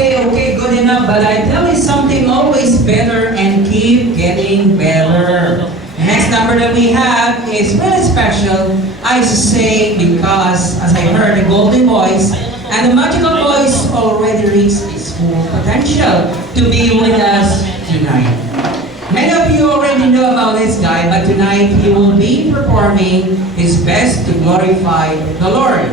Okay, good enough. But I tell you something, always better and keep getting better. Next number that we have is very special. I say because, as I heard, the golden voice and the magical voice already reached its full potential to be with us tonight. Many of you already know about this guy, but tonight he will be performing his best to glorify the Lord.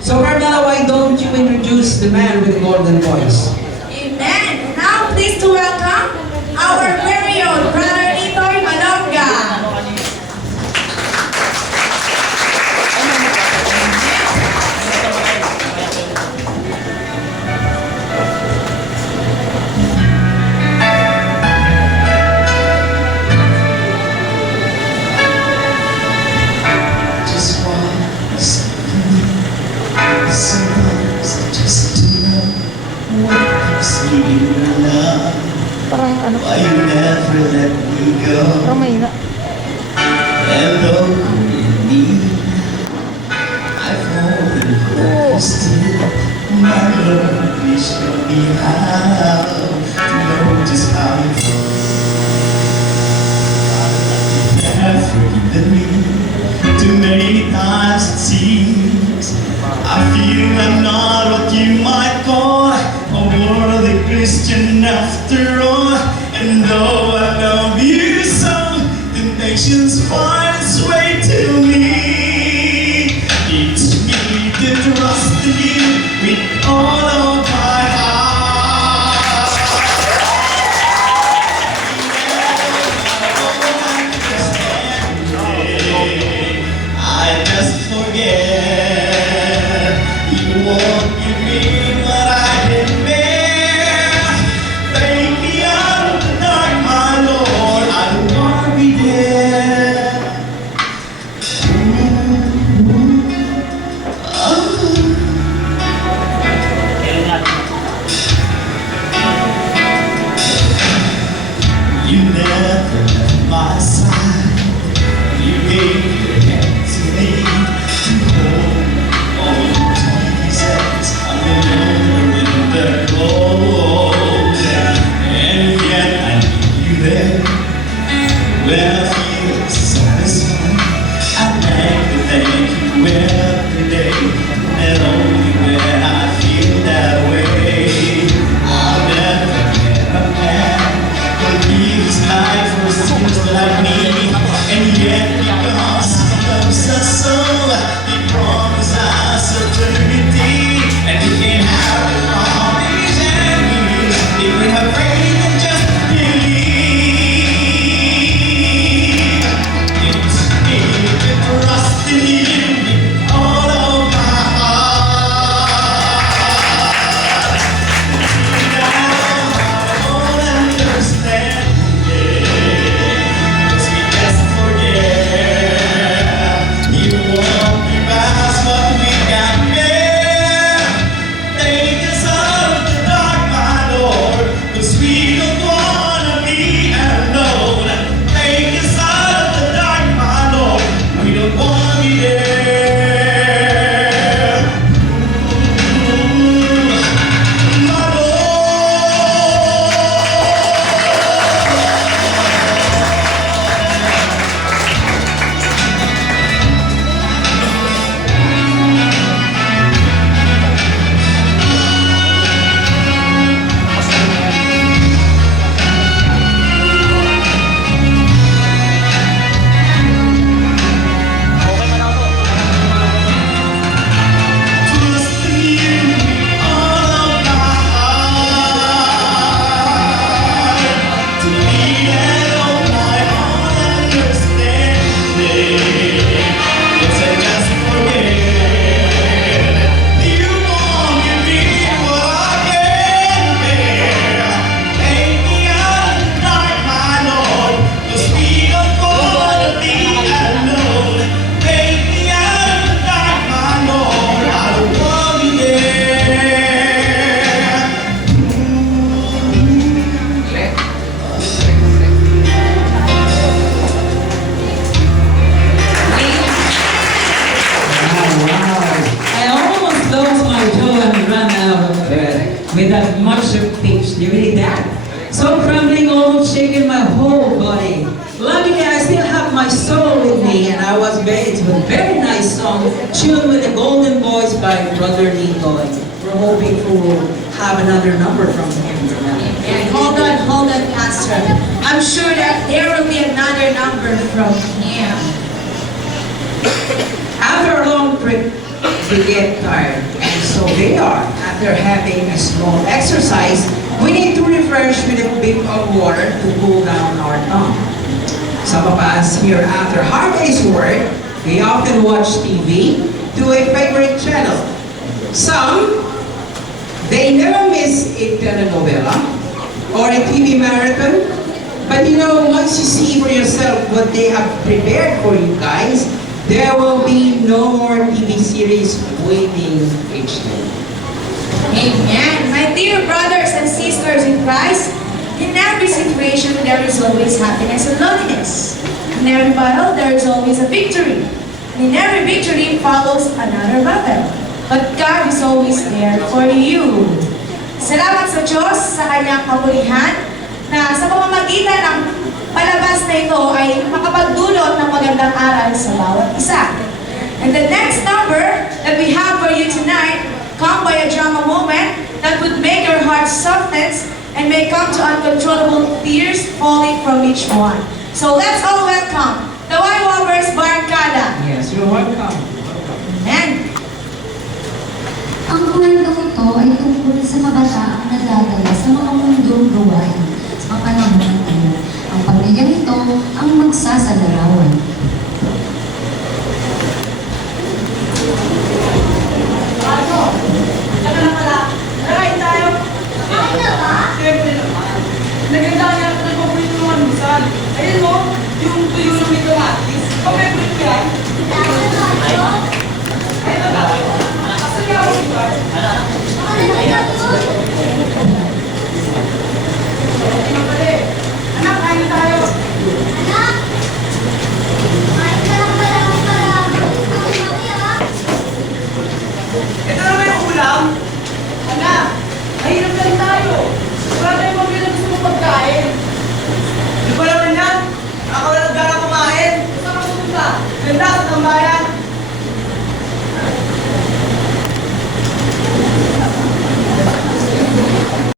So Carmela, why don't you introduce the man with the golden voice? Amen. Now please to welcome our very own Brother Itoy Manonga. Just want sometimes just to know what keeps me in love. Parang ano, Why you never let me go? parang mahina. And though you need, I've fallen close to my Lord. Please show me how to know just how you feel. You have forgiven me too many times it seems. I feel I'm not what you might call a worldly Christian after all. And though I love you so, temptations find its way to me. Teach me to trust in you with all of my heart. I just forget. You won't give me what I can bear. Take me out of the dark, my Lord. I don't want to be there. worship page. Do you read that? So trembling, almost shaking my whole body. Luckily, I still have my soul with me, and it's a very nice song, tuned with the golden voice by Brother Nitoy. We're hoping to have another number from him. And hold on, Pastor. I'm sure that there will be another number from him. After a long trip, we get tired, and so they are. After having a small exercise, we need to refresh with a bit of water to cool down our tongue. Some of us here after hard day's work, we often watch TV to a favorite channel. Some, they never miss a telenovela or a TV marathon. But you know, once you see for yourself what they have prepared for you guys, there will be no more TV series waiting each day. Amen. My dear brothers and sisters in Christ, in every situation there is always happiness and loneliness. In every battle there is always a victory. And in every victory follows another battle. But God is always there for you. Salamat sa Diyos sa kanyang kabulihan na sa pamamagitan ng palabas na ito ay makapagdulot ng magandang aral sa bawat isa. And the next number that we have for you tonight come by a drama moment that would make your heart soften and may come to uncontrollable tears falling from each one. So let's all welcome the White Walkers Barkada. Yes, you're welcome. Amen. Ang kwentong ito ay tungkol sa kabataang nadadala sa mga mundong gawain sa panahon ng ano. Ang pamilya nito ang magsasalarawan. Naganda niya, nag-operate ng almusal. Ayun mo, yung tuyo ng may kamatis. Pa-favorite ko yan. Ayun na ba? Asan niya ako diba? Anak, kain tayo. Ito na ba yung ulam? Anak, mahirap lang tayo. Wala tayong pamilya na gusto mong pagkain. Di ba naman yan? Ako na nagdala kumain. Saan ka pupunta? Ganda sa tambayan.